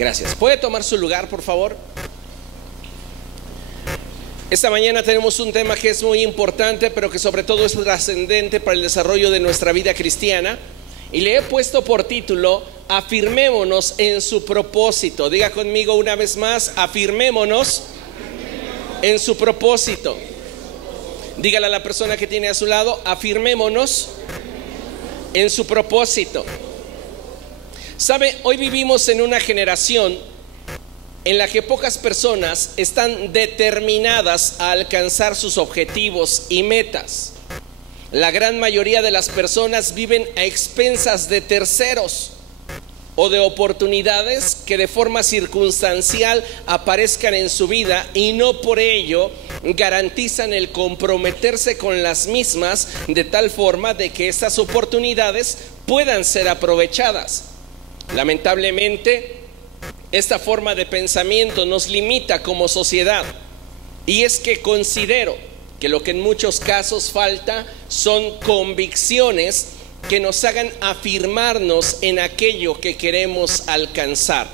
Gracias. ¿Puede tomar su lugar, por favor? Esta mañana tenemos un tema que es muy importante, pero que sobre todo es trascendente para el desarrollo de nuestra vida cristiana. Y le he puesto por título: afirmémonos en su propósito. Diga conmigo una vez más: afirmémonos en su propósito. Dígale a la persona que tiene a su lado: afirmémonos en su propósito. Sabe, hoy vivimos en una generación en la que pocas personas están determinadas a alcanzar sus objetivos y metas. La gran mayoría de las personas viven a expensas de terceros o de oportunidades que de forma circunstancial aparezcan en su vida, y no por ello garantizan el comprometerse con las mismas de tal forma de que estas oportunidades puedan ser aprovechadas. Lamentablemente, esta forma de pensamiento nos limita como sociedad, y es que considero que lo que en muchos casos falta son convicciones que nos hagan afirmarnos en aquello que queremos alcanzar.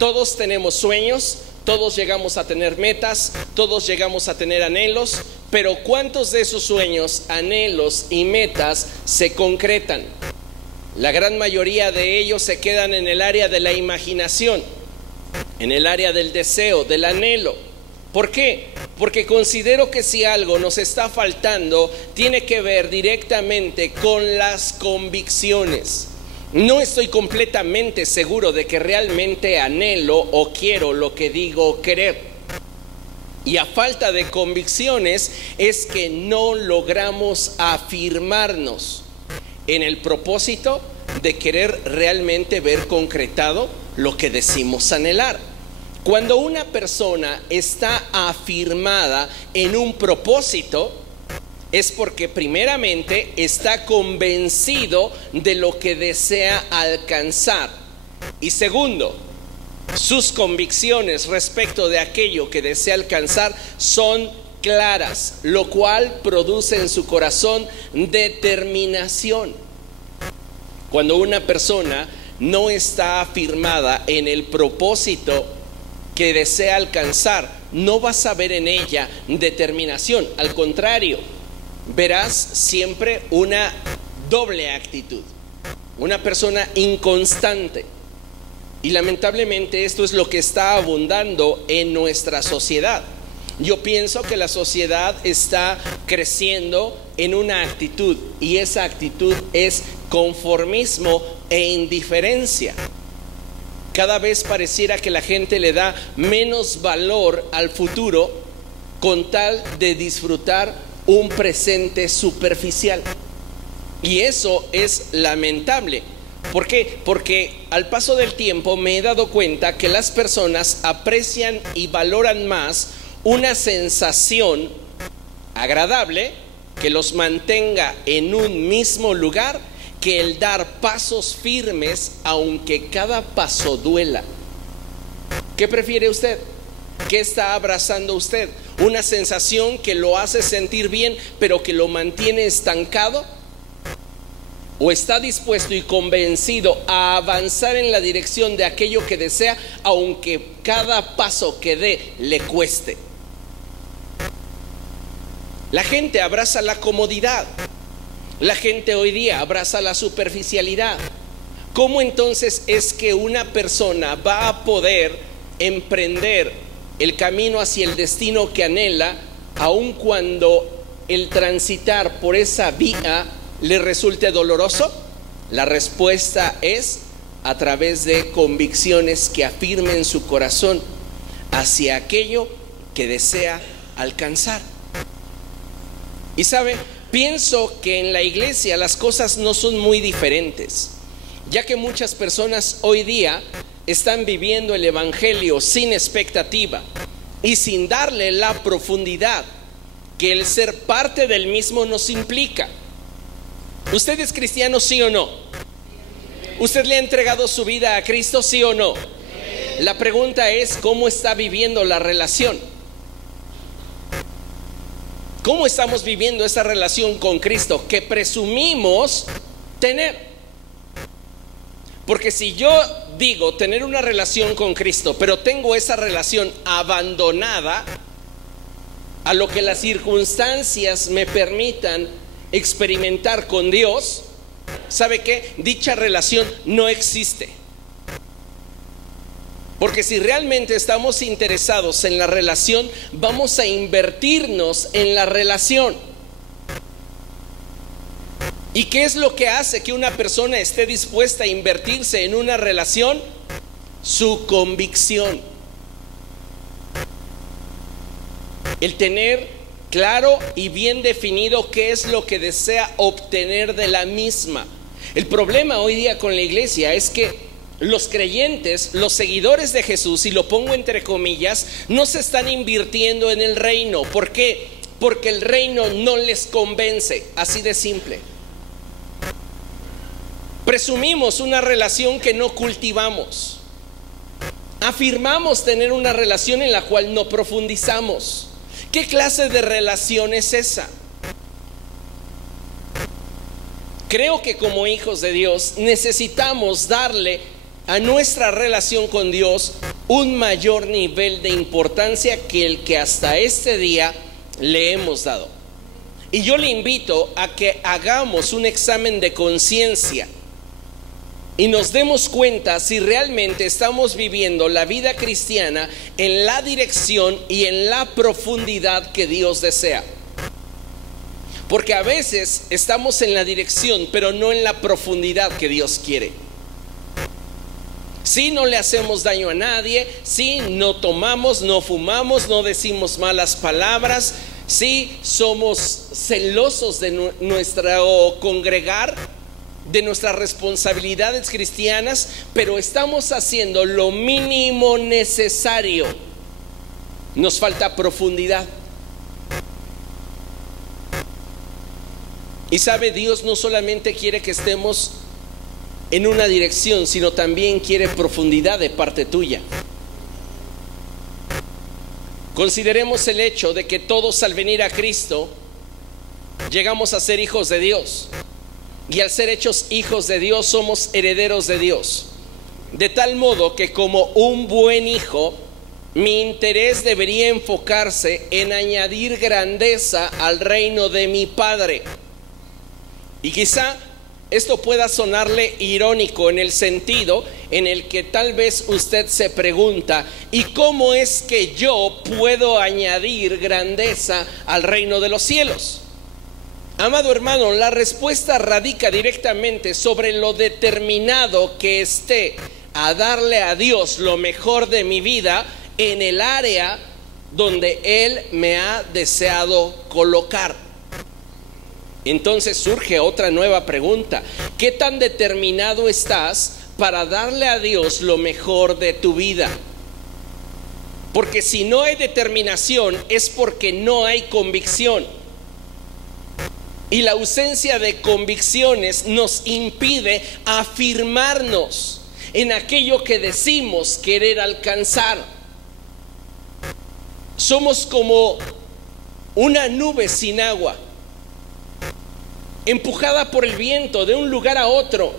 Todos tenemos sueños, todos llegamos a tener metas, todos llegamos a tener anhelos, pero ¿cuántos de esos sueños, anhelos y metas se concretan? La gran mayoría de ellos se quedan en el área de la imaginación, en el área del deseo, del anhelo. ¿Por qué? Porque considero que si algo nos está faltando, tiene que ver directamente con las convicciones. No estoy completamente seguro de que realmente anhelo o quiero lo que digo querer. Y a falta de convicciones es que no logramos afirmarnos en el propósito de querer realmente ver concretado lo que decimos anhelar. Cuando una persona está afirmada en un propósito, es porque primeramente está convencido de lo que desea alcanzar, y segundo, sus convicciones respecto de aquello que desea alcanzar son claras, lo cual produce en su corazón determinación. Cuando una persona no está afirmada en el propósito que desea alcanzar, no vas a ver en ella determinación. Al contrario, verás siempre una doble actitud, una persona inconstante. Y lamentablemente esto es lo que está abundando en nuestra sociedad. Yo pienso que la sociedad está creciendo en una actitud, y esa actitud es conformismo e indiferencia. Cada vez pareciera que la gente le da menos valor al futuro con tal de disfrutar un presente superficial. Y eso es lamentable. ¿Por qué? Porque al paso del tiempo me he dado cuenta que las personas aprecian y valoran más una sensación agradable que los mantenga en un mismo lugar que el dar pasos firmes, aunque cada paso duela. ¿Qué prefiere usted? ¿Qué está abrazando usted? ¿Una sensación que lo hace sentir bien, pero que lo mantiene estancado? ¿O está dispuesto y convencido a avanzar en la dirección de aquello que desea, aunque cada paso que dé le cueste? La gente abraza la comodidad. La gente hoy día abraza la superficialidad. ¿Cómo entonces es que una persona va a poder emprender el camino hacia el destino que anhela, aun cuando el transitar por esa vía le resulte doloroso? La respuesta es a través de convicciones que afirmen su corazón hacia aquello que desea alcanzar. Y sabe, pienso que en la iglesia las cosas no son muy diferentes, ya que muchas personas hoy día están viviendo el evangelio sin expectativa y sin darle la profundidad que el ser parte del mismo nos implica. ¿Usted es cristiano, sí o no? ¿Usted le ha entregado su vida a Cristo, sí o no? La pregunta es: ¿cómo está viviendo la relación? ¿Cómo estamos viviendo esa relación con Cristo que presumimos tener? Porque si yo digo tener una relación con Cristo, pero tengo esa relación abandonada a lo que las circunstancias me permitan experimentar con Dios, ¿sabe qué? Dicha relación no existe. Porque si realmente estamos interesados en la relación, vamos a invertirnos en la relación. ¿Y qué es lo que hace que una persona esté dispuesta a invertirse en una relación? Su convicción. El tener claro y bien definido qué es lo que desea obtener de la misma. El problema hoy día con la iglesia es que los creyentes, los seguidores de Jesús, y lo pongo entre comillas, no se están invirtiendo en el reino. ¿Por qué? Porque el reino no les convence, así de simple. Presumimos una relación que no cultivamos. Afirmamos tener una relación en la cual no profundizamos. ¿Qué clase de relación es esa? Creo que como hijos de Dios necesitamos darle a nuestra relación con Dios un mayor nivel de importancia que el que hasta este día le hemos dado. Y yo le invito a que hagamos un examen de conciencia y nos demos cuenta si realmente estamos viviendo la vida cristiana en la dirección y en la profundidad que Dios desea. Porque a veces estamos en la dirección, pero no en la profundidad que Dios quiere. Si no le hacemos daño a nadie, si no tomamos, no fumamos, no decimos malas palabras, si somos celosos de nuestro congregar, de nuestras responsabilidades cristianas, pero estamos haciendo lo mínimo necesario, nos falta profundidad. Y sabe, Dios no solamente quiere que estemos en una dirección, sino también quiere profundidad de parte tuya. Consideremos el hecho de que todos al venir a Cristo llegamos a ser hijos de Dios. Y al ser hechos hijos de Dios, somos herederos de Dios. De tal modo que como un buen hijo, mi interés debería enfocarse en añadir grandeza al reino de mi Padre. Y quizá esto pueda sonarle irónico en el sentido en el que tal vez usted se pregunta: ¿y cómo es que yo puedo añadir grandeza al reino de los cielos? Amado hermano, la respuesta radica directamente sobre lo determinado que esté a darle a Dios lo mejor de mi vida en el área donde Él me ha deseado colocar. Entonces surge otra nueva pregunta: ¿qué tan determinado estás para darle a Dios lo mejor de tu vida? Porque si no hay determinación es porque no hay convicción. Y la ausencia de convicciones nos impide afirmarnos en aquello que decimos querer alcanzar. Somos como una nube sin agua, empujada por el viento de un lugar a otro,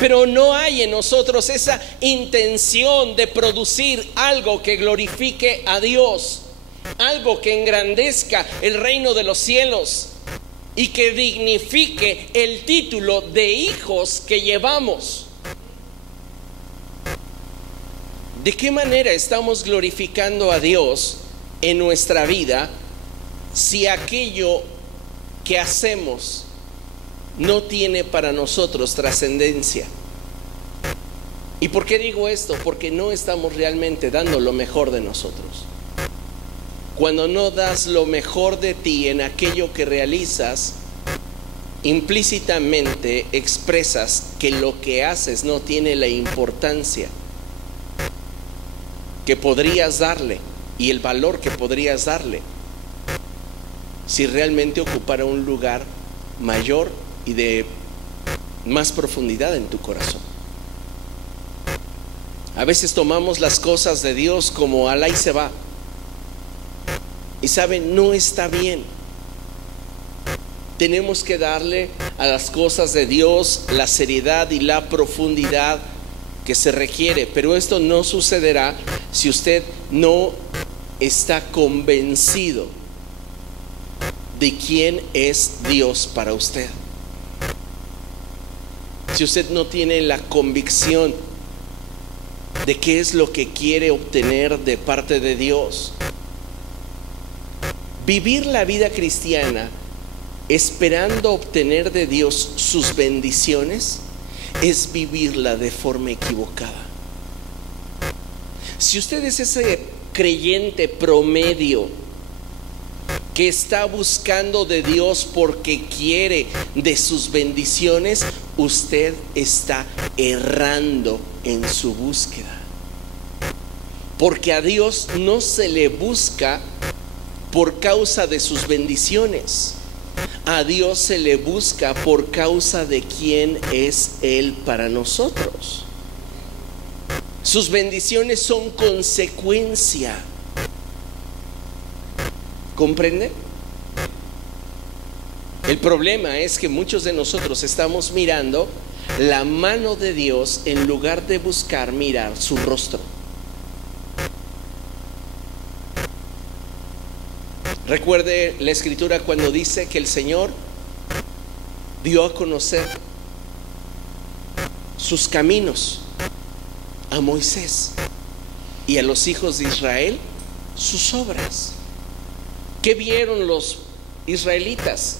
pero no hay en nosotros esa intención de producir algo que glorifique a Dios, algo que engrandezca el reino de los cielos y que dignifique el título de hijos que llevamos. ¿De qué manera estamos glorificando a Dios en nuestra vida si aquello que hacemos no tiene para nosotros trascendencia? ¿Y por qué digo esto? Porque no estamos realmente dando lo mejor de nosotros. Cuando no das lo mejor de ti en aquello que realizas, implícitamente expresas que lo que haces no tiene la importancia que podrías darle y el valor que podrías darle si realmente ocupara un lugar mayor y de más profundidad en tu corazón. A veces tomamos las cosas de Dios como al ahí se va. Y saben, no está bien. tenemos que darle a las cosas de Dios la seriedad y la profundidad que se requiere. Pero esto no sucederá si usted no está convencido de quién es Dios para usted. Si usted no tiene la convicción de qué es lo que quiere obtener de parte de Dios. Vivir la vida cristiana esperando obtener de Dios sus bendiciones es vivirla de forma equivocada. Si usted es ese creyente promedio que está buscando de Dios porque quiere de sus bendiciones, usted está errando en su búsqueda. Porque a Dios no se le busca por causa de sus bendiciones. A Dios se le busca por causa de quién es Él para nosotros. Sus bendiciones son consecuencia. ¿Comprende? El problema es que muchos de nosotros estamos mirando la mano de Dios en lugar de buscar mirar su rostro. Recuerde la escritura cuando dice que el Señor dio a conocer sus caminos a Moisés y a los hijos de Israel sus obras. ¿Qué vieron los israelitas?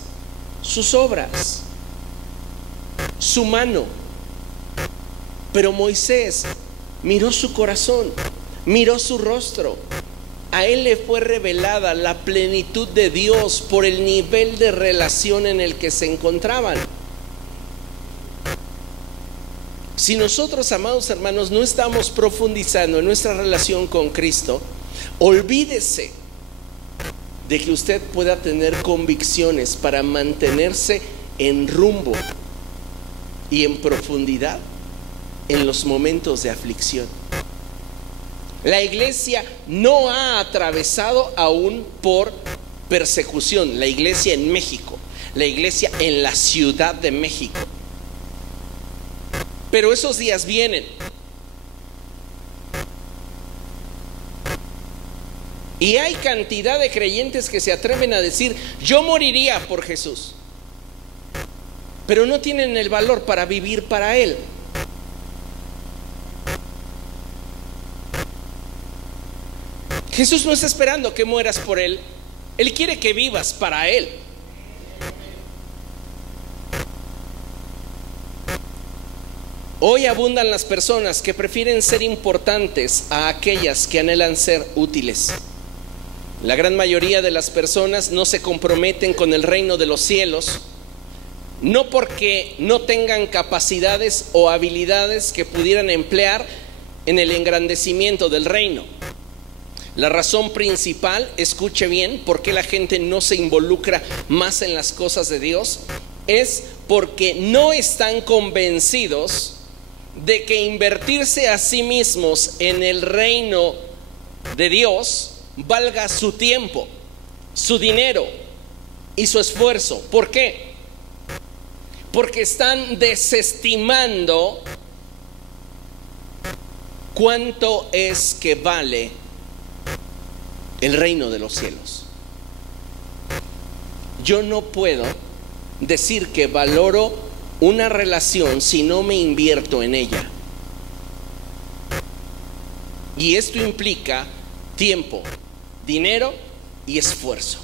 Sus obras, su mano. Pero Moisés miró su corazón, miró su rostro. A él le fue revelada la plenitud de Dios por el nivel de relación en el que se encontraban. Si nosotros, amados hermanos, no estamos profundizando en nuestra relación con Cristo, olvídese de que usted pueda tener convicciones para mantenerse en rumbo y en profundidad en los momentos de aflicción. La iglesia no ha atravesado aún por persecución. La iglesia en México, la iglesia en la Ciudad de México. Pero esos días vienen. Y hay cantidad de creyentes que se atreven a decir: yo moriría por Jesús, pero no tienen el valor para vivir para Él. Jesús no está esperando que mueras por Él. Él quiere que vivas para Él. Hoy abundan las personas que prefieren ser importantes a aquellas que anhelan ser útiles. La gran mayoría de las personas no se comprometen con el reino de los cielos, no porque no tengan capacidades o habilidades que pudieran emplear en el engrandecimiento del reino. La razón principal, escuche bien, por qué la gente no se involucra más en las cosas de Dios, es porque no están convencidos de que invertirse a sí mismos en el reino de Dios valga su tiempo, su dinero y su esfuerzo. ¿Por qué? Porque están desestimando cuánto es que vale el reino de los cielos. Yo no puedo decir que valoro una relación si no me invierto en ella. Y esto implica tiempo, dinero y esfuerzo.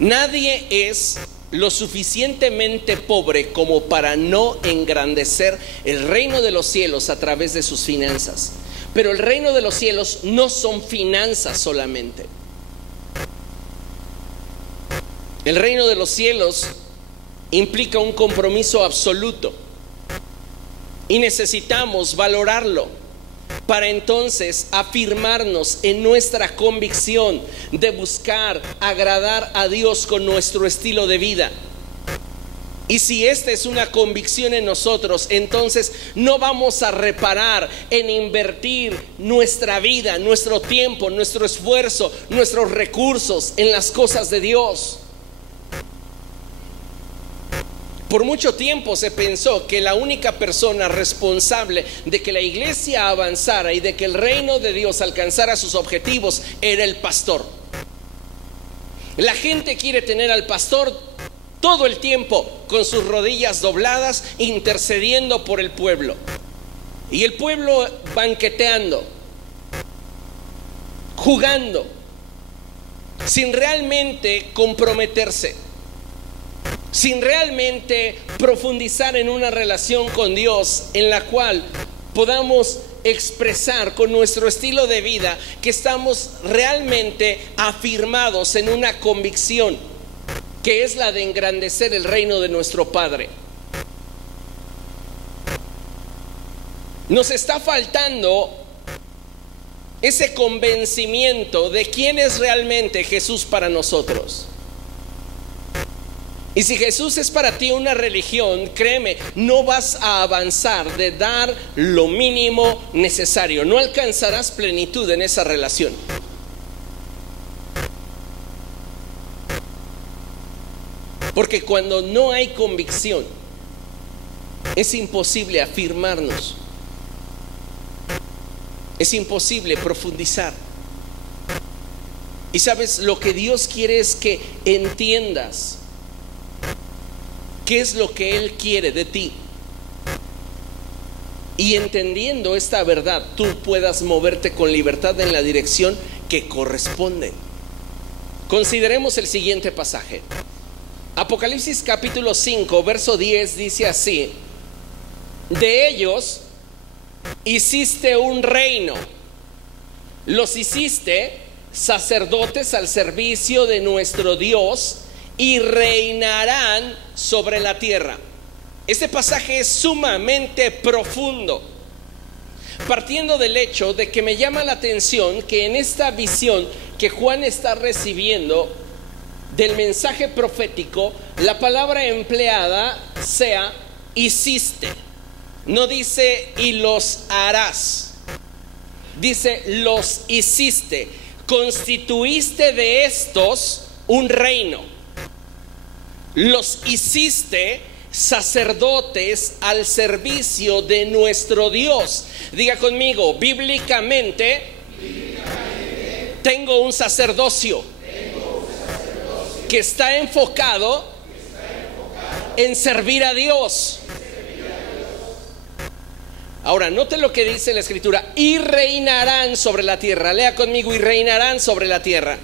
Nadie es lo suficientemente pobre como para no engrandecer el reino de los cielos a través de sus finanzas. Pero el reino de los cielos no son finanzas solamente. El reino de los cielos implica un compromiso absoluto y necesitamos valorarlo para entonces afirmarnos en nuestra convicción de buscar agradar a Dios con nuestro estilo de vida. Y si esta es una convicción en nosotros, entonces no vamos a reparar en invertir nuestra vida, nuestro tiempo, nuestro esfuerzo, nuestros recursos en las cosas de Dios. Por mucho tiempo se pensó que la única persona responsable de que la iglesia avanzara y de que el reino de Dios alcanzara sus objetivos era el pastor. La gente quiere tener al pastor todo el tiempo con sus rodillas dobladas, intercediendo por el pueblo, y el pueblo banqueteando, jugando, sin realmente comprometerse, sin realmente profundizar en una relación con Dios en la cual podamos expresar con nuestro estilo de vida que estamos realmente afirmados en una convicción, que es la de engrandecer el reino de nuestro Padre. Nos está faltando ese convencimiento de quién es realmente Jesús para nosotros. Y si Jesús es para ti una religión, créeme, no vas a avanzar de dar lo mínimo necesario. No alcanzarás plenitud en esa relación. Porque cuando no hay convicción, es imposible afirmarnos. Es imposible profundizar. Y sabes, lo que Dios quiere es que entiendas qué es lo que Él quiere de ti. Y entendiendo esta verdad, tú puedas moverte con libertad en la dirección que corresponde. Consideremos el siguiente pasaje. Apocalipsis capítulo 5, verso 10 dice así: de ellos hiciste un reino, los hiciste sacerdotes al servicio de nuestro Dios, y reinarán sobre la tierra. Este pasaje es sumamente profundo, partiendo del hecho de que me llama la atención que en esta visión que Juan está recibiendo del mensaje profético, la palabra empleada sea hiciste. No dice y los harás, dice los hiciste. Constituiste de estos un reino, los hiciste sacerdotes al servicio de nuestro Dios. Diga conmigo, bíblicamente, tengo un sacerdocio que está enfocado en servir a Dios. Ahora, note lo que dice la escritura: y reinarán sobre la tierra. Lea conmigo: y reinarán sobre la tierra.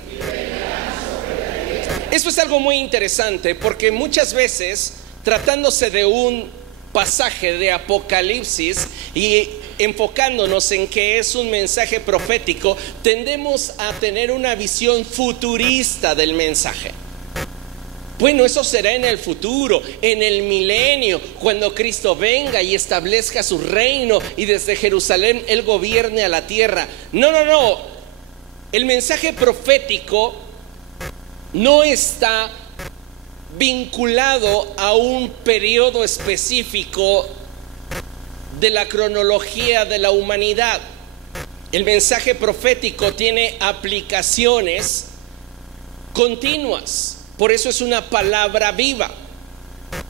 Esto es algo muy interesante, porque muchas veces, tratándose de un pasaje de Apocalipsis y enfocándonos en que es un mensaje profético, tendemos a tener una visión futurista del mensaje. Bueno, eso será en el futuro, en el milenio, cuando Cristo venga y establezca su reino y desde Jerusalén Él gobierne a la tierra. No. El mensaje profético no está vinculado a un periodo específico de la cronología de la humanidad. El mensaje profético tiene aplicaciones continuas. Por eso es una palabra viva.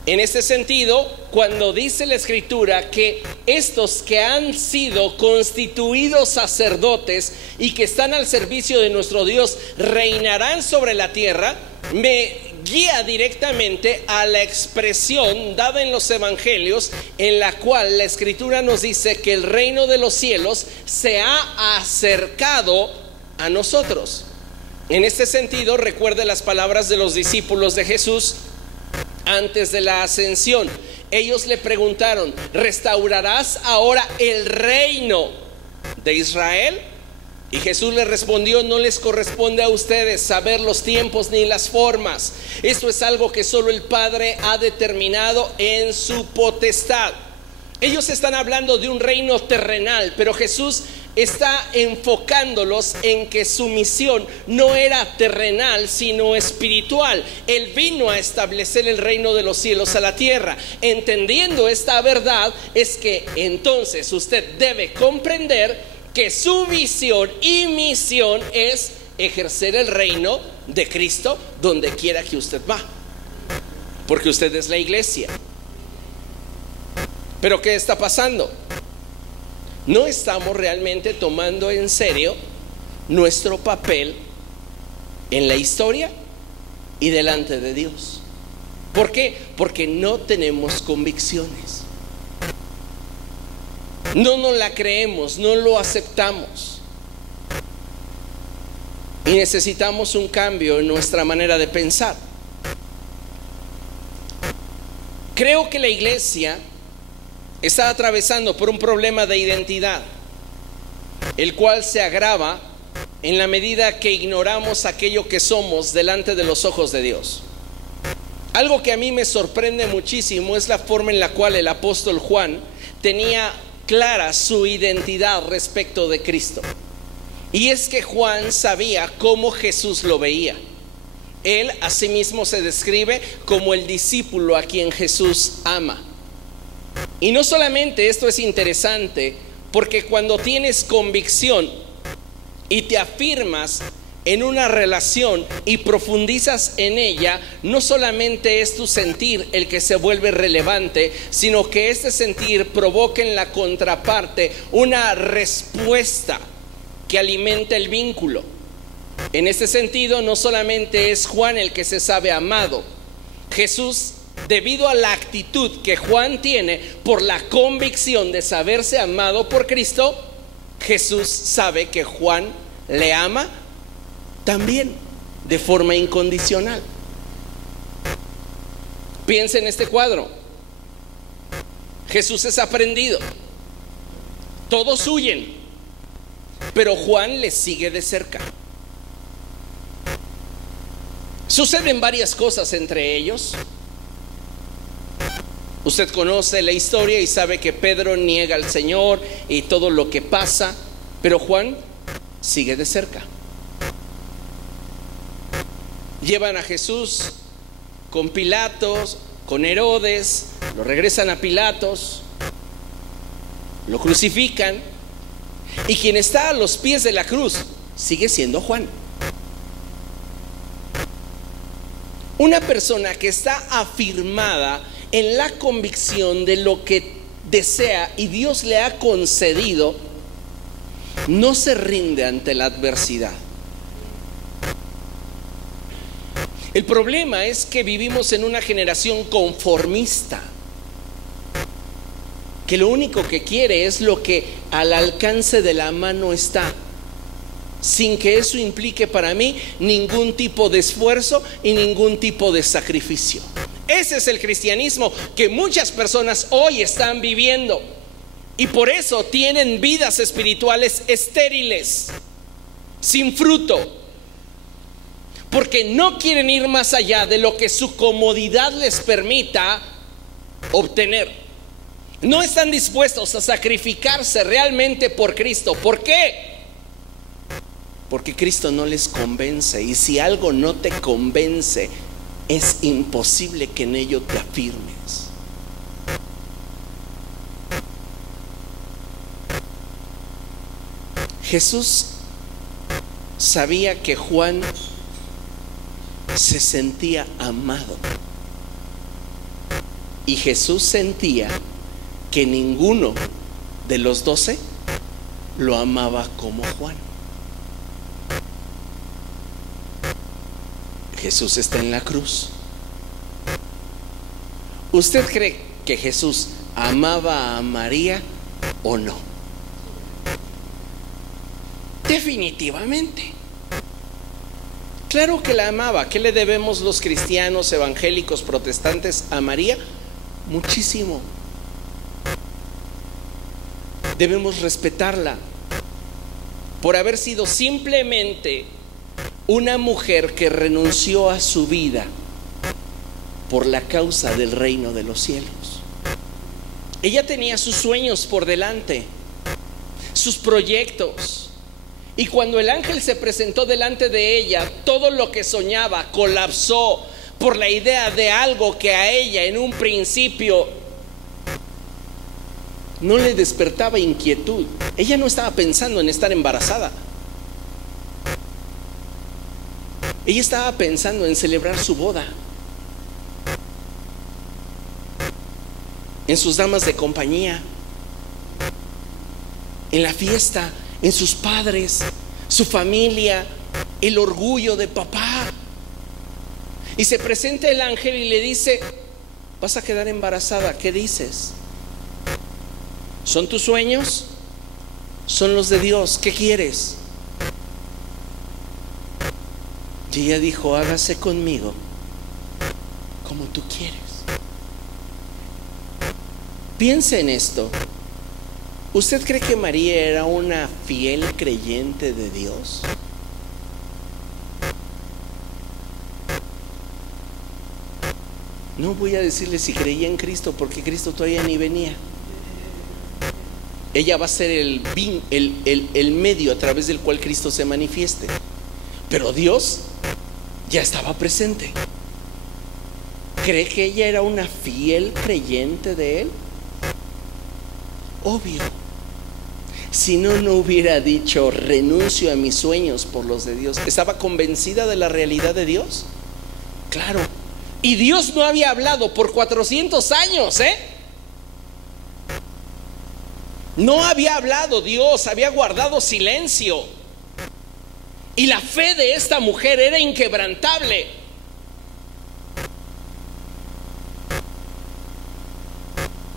En este sentido, cuando dice la escritura que estos que han sido constituidos sacerdotes y que están al servicio de nuestro Dios reinarán sobre la tierra, me guía directamente a la expresión dada en los evangelios, en la cual la escritura nos dice que el reino de los cielos se ha acercado a nosotros. En este sentido, recuerde las palabras de los discípulos de Jesús antes de la ascensión. Ellos le preguntaron: ¿restaurarás ahora el reino de Israel? Y Jesús les respondió: no les corresponde a ustedes saber los tiempos ni las formas. Esto es algo que solo el Padre ha determinado en su potestad. Ellos están hablando de un reino terrenal, pero Jesús está enfocándolos en que su misión no era terrenal, sino espiritual. Él vino a establecer el reino de los cielos a la tierra. Entendiendo esta verdad, es que entonces usted debe comprender que su visión y misión es ejercer el reino de Cristo donde quiera que usted va, porque usted es la iglesia. Pero ¿qué está pasando? No estamos realmente tomando en serio nuestro papel en la historia y delante de Dios. ¿Por qué? Porque no tenemos convicciones. No nos la creemos, no lo aceptamos. Y necesitamos un cambio en nuestra manera de pensar. Creo que la iglesia está atravesando por un problema de identidad, el cual se agrava en la medida que ignoramos aquello que somos delante de los ojos de Dios. Algo que a mí me sorprende muchísimo es la forma en la cual el apóstol Juan tenía clara su identidad respecto de Cristo. Y es que Juan sabía cómo Jesús lo veía. Él asimismo se describe como el discípulo a quien Jesús ama. Y no solamente esto es interesante, porque cuando tienes convicción y te afirmas en una relación y profundizas en ella, no solamente es tu sentir el que se vuelve relevante, sino que este sentir provoca en la contraparte una respuesta que alimenta el vínculo. En este sentido, no solamente es Juan el que se sabe amado. Jesús, debido a la actitud que Juan tiene por la convicción de saberse amado por Cristo, Jesús sabe que Juan le ama también de forma incondicional. Piensa en este cuadro. Jesús es aprendido, todos huyen, pero Juan le sigue de cerca. Suceden varias cosas entre ellos. Usted conoce la historia y sabe que Pedro niega al Señor y todo lo que pasa, pero Juan sigue de cerca. Llevan a Jesús con Pilatos, con Herodes, lo regresan a Pilatos, lo crucifican, y quien está a los pies de la cruz sigue siendo Juan. Una persona que está afirmada en la convicción de lo que desea y Dios le ha concedido, no se rinde ante la adversidad. El problema es que vivimos en una generación conformista, que lo único que quiere es lo que al alcance de la mano está, sin que eso implique para mí ningún tipo de esfuerzo y ningún tipo de sacrificio. Ese es el cristianismo que muchas personas hoy están viviendo, y por eso tienen vidas espirituales estériles, sin fruto, porque no quieren ir más allá de lo que su comodidad les permita obtener. No están dispuestos a sacrificarse realmente por Cristo. ¿Por qué? Porque Cristo no les convence, y si algo no te convence, es imposible que en ello te afirmes. Jesús sabía que Juan se sentía amado, y Jesús sentía que ninguno de los 12 lo amaba como Juan. Jesús está en la cruz. ¿Usted cree que Jesús amaba a María o no? Definitivamente. Claro que la amaba. ¿Qué le debemos los cristianos, evangélicos, protestantes a María? Muchísimo. Debemos respetarla por haber sido simplemente una mujer que renunció a su vida por la causa del reino de los cielos. Ella tenía sus sueños por delante, sus proyectos. Y cuando el ángel se presentó delante de ella, todo lo que soñaba colapsó por la idea de algo que a ella en un principio no le despertaba inquietud. Ella no estaba pensando en estar embarazada. Ella estaba pensando en celebrar su boda, en sus damas de compañía, en la fiesta, en sus padres, su familia, el orgullo de papá. Y se presenta el ángel y le dice: vas a quedar embarazada, ¿qué dices? ¿Son tus sueños? ¿Son los de Dios? ¿Qué quieres? Y ella dijo: hágase conmigo como tú quieres. Piense en esto. ¿Usted cree que María era una fiel creyente de Dios? No voy a decirle si creía en Cristo, porque Cristo todavía ni venía. Ella va a ser el medio a través del cual Cristo se manifieste. Pero Dios ya estaba presente. ¿Cree que ella era una fiel creyente de Él? Obvio. Si no, no hubiera dicho: renuncio a mis sueños por los de Dios. ¿Estaba convencida de la realidad de Dios? Claro. Y Dios no había hablado por 400 años, No había hablado Dios, había guardado silencio. Y la fe de esta mujer era inquebrantable.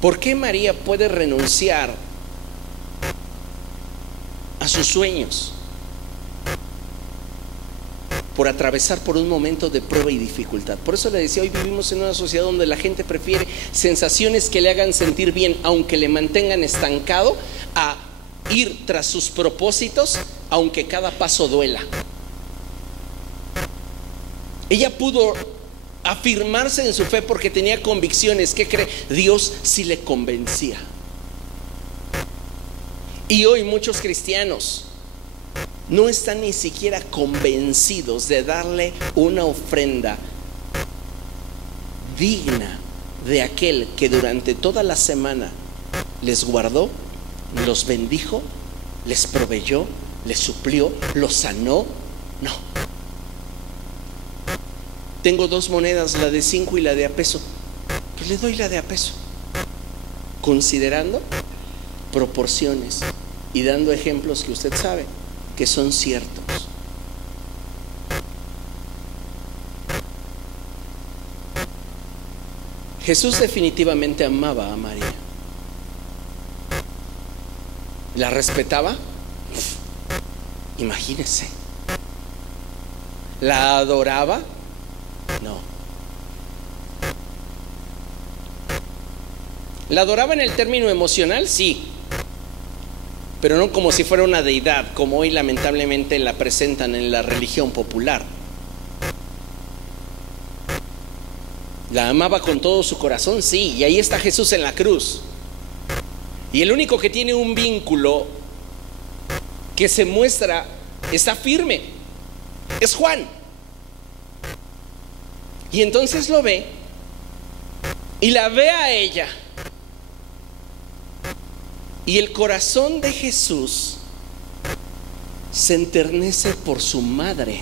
¿Por qué María puede renunciar a sus sueños por atravesar por un momento de prueba y dificultad? Por eso le decía, hoy vivimos en una sociedad donde la gente prefiere sensaciones que le hagan sentir bien, aunque le mantengan estancado, a ir tras sus propósitos, aunque cada paso duela. Ella pudo afirmarse en su fe porque tenía convicciones. ¿Qué cree? Dios sí le convencía. Y hoy muchos cristianos no están ni siquiera convencidos de darle una ofrenda digna de aquel que durante toda la semana les guardó, los bendijo, les proveyó, les suplió, los sanó. No. Tengo 2 monedas, la de 5 y la de a peso. Pues le doy la de a peso, considerando proporciones y dando ejemplos que usted sabe que son ciertos. Jesús definitivamente amaba a María. ¿La respetaba? Imagínese. ¿La adoraba? No. ¿La adoraba en el término emocional? Sí. Pero no como si fuera una deidad, como hoy lamentablemente la presentan en la religión popular. ¿La amaba con todo su corazón? Sí. Y ahí está Jesús en la cruz. Y el único que tiene un vínculo que se muestra, está firme, es Juan. Y entonces lo ve y la ve a ella. Y el corazón de Jesús se enternece por su madre.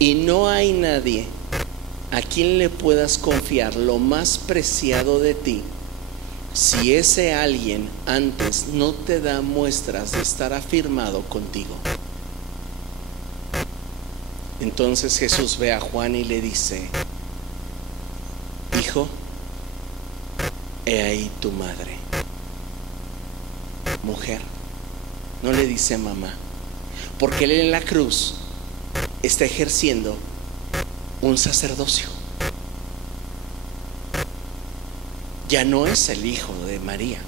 Y no hay nadie a quien le puedas confiar lo más preciado de ti si ese alguien antes no te da muestras de estar afirmado contigo. Entonces Jesús ve a Juan y le dice: hijo, he ahí tu madre. Mujer. No le dice mamá, porque él en la cruz está ejerciendo un sacerdocio. Ya no es el hijo de María,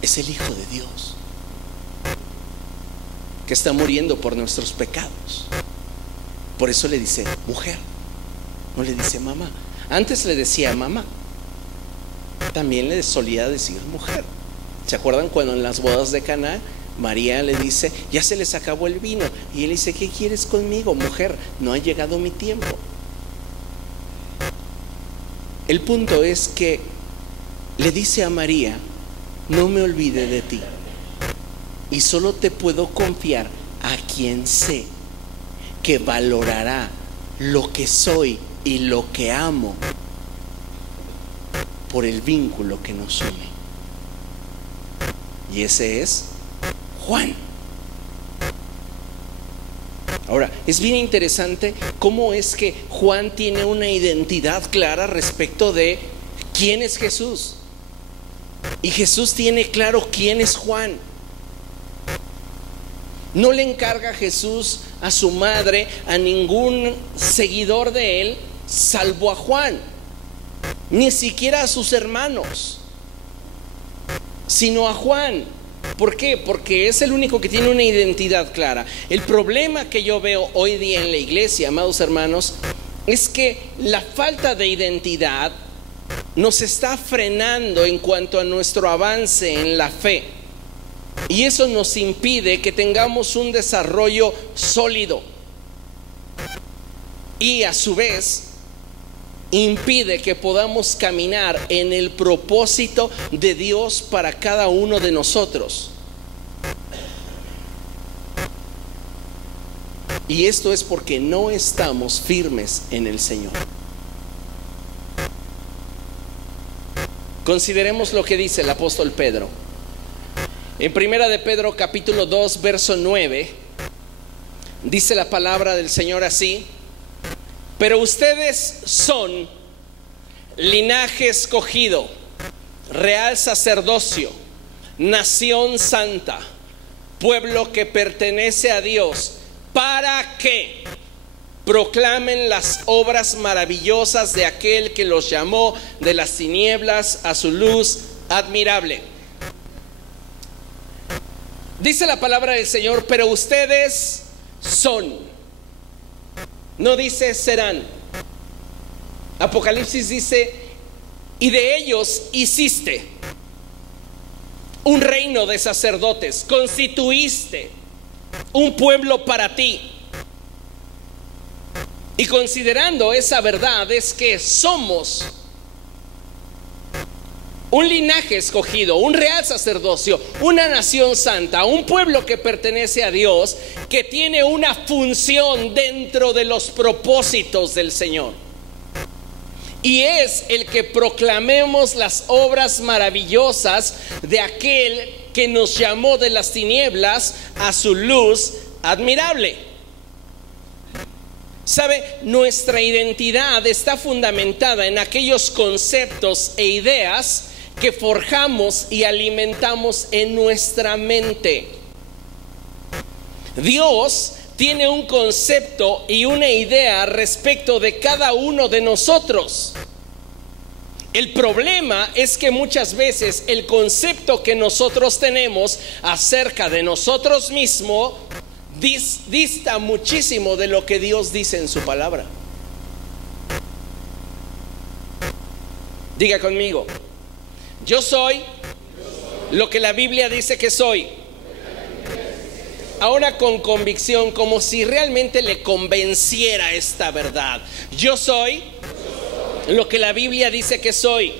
es el hijo de Dios, que está muriendo por nuestros pecados. Por eso le dice mujer, no le dice mamá. Antes le decía mamá, también le solía decir mujer. ¿Se acuerdan cuando en las bodas de Caná María le dice, ya se les acabó el vino? Y él dice, ¿qué quieres conmigo, mujer? No ha llegado mi tiempo. El punto es que le dice a María, no me olvide de ti, y solo te puedo confiar a quien sé que valorará lo que soy y lo que amo por el vínculo que nos une. Y ese es Juan. Ahora, es bien interesante cómo es que Juan tiene una identidad clara respecto de quién es Jesús. Y Jesús tiene claro quién es Juan. No le encarga Jesús a su madre, a ningún seguidor de él, salvo a Juan, ni siquiera a sus hermanos, sino a Juan. ¿Por qué? Porque es el único que tiene una identidad clara. El problema que yo veo hoy día en la iglesia, amados hermanos, es que la falta de identidad nos está frenando en cuanto a nuestro avance en la fe. Y eso nos impide que tengamos un desarrollo sólido. Y a su vez impide que podamos caminar en el propósito de Dios para cada uno de nosotros. Y esto es porque no estamos firmes en el Señor. Consideremos lo que dice el apóstol Pedro. En primera de Pedro capítulo 2 verso 9 dice la palabra del Señor así: pero ustedes son linaje escogido, real sacerdocio, nación santa, pueblo que pertenece a Dios, para que proclamen las obras maravillosas de aquel que los llamó de las tinieblas a su luz admirable. Dice la palabra del Señor, pero ustedes son. No dice serán. Apocalipsis dice, y de ellos hiciste un reino de sacerdotes, constituiste un pueblo para ti. Y considerando esa verdad, es que somos un linaje escogido, un real sacerdocio, una nación santa, un pueblo que pertenece a Dios, que tiene una función dentro de los propósitos del Señor. Y es el que proclamemos las obras maravillosas de aquel que nos llamó de las tinieblas a su luz admirable. ¿Sabe? Nuestra identidad está fundamentada en aquellos conceptos e ideas que forjamos y alimentamos en nuestra mente. Dios tiene un concepto y una idea respecto de cada uno de nosotros. El problema es que muchas veces el concepto que nosotros tenemos acerca de nosotros mismos dista muchísimo de lo que Dios dice en su palabra. Diga conmigo: yo soy lo que la Biblia dice que soy. Ahora con convicción, como si realmente le convenciera esta verdad. Yo soy lo que la Biblia dice que soy.